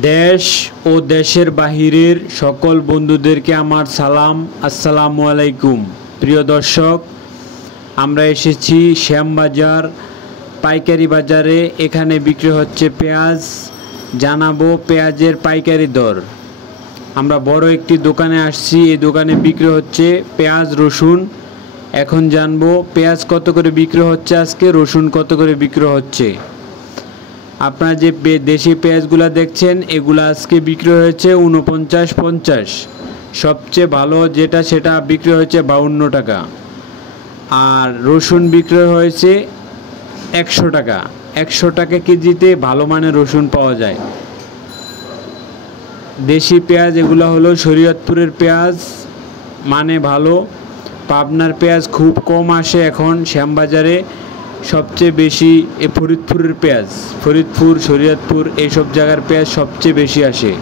দেশ ও দেশের বাহিরের সকল বন্ধুদেরকে আমার সালাম, আসসালামু আলাইকুম। প্রিয় দর্শক, আমরা এসেছি শ্যামবাজার পাইকারি বাজারে। এখানে বিক্রি হচ্ছে পেঁয়াজ। জানাবো পেঁয়াজের পাইকারি দর। আমরা বড় একটি দোকানে আসছি। এই দোকানে বিক্রি হচ্ছে পেঁয়াজ, রসুন। এখন জানবো পেঁয়াজ কত করে বিক্রি হচ্ছে আজকে, রসুন কত করে বিক্রি হচ্ছে। আপনারা যে দেশি পেঁয়াজগুলো দেখছেন, এগুলো আজকে বিক্রি হয়েছে 49.50। সবচেয়ে ভালো যেটা সেটা বিক্রি হয়েছে 52 টাকা। আর রসুন বিক্রি হয়েছে 100 টাকা। 100 টাকা কেজিতে ভালো মানের রসুন পাওয়া যায়। দেশি পেঁয়াজ এগুলো হলো শরীয়তপুরের পেঁয়াজ, মানে ভালো। পাবনার পেঁয়াজ খুব কম আসে এখন শ্যামবাজারে। সবচেয়ে বেশি ফরিদপুরের পেঁয়াজ, ফরিদপুর, শরীয়তপুর এইসব জায়গার পেঁয়াজ সবচেয়ে বেশি আসে।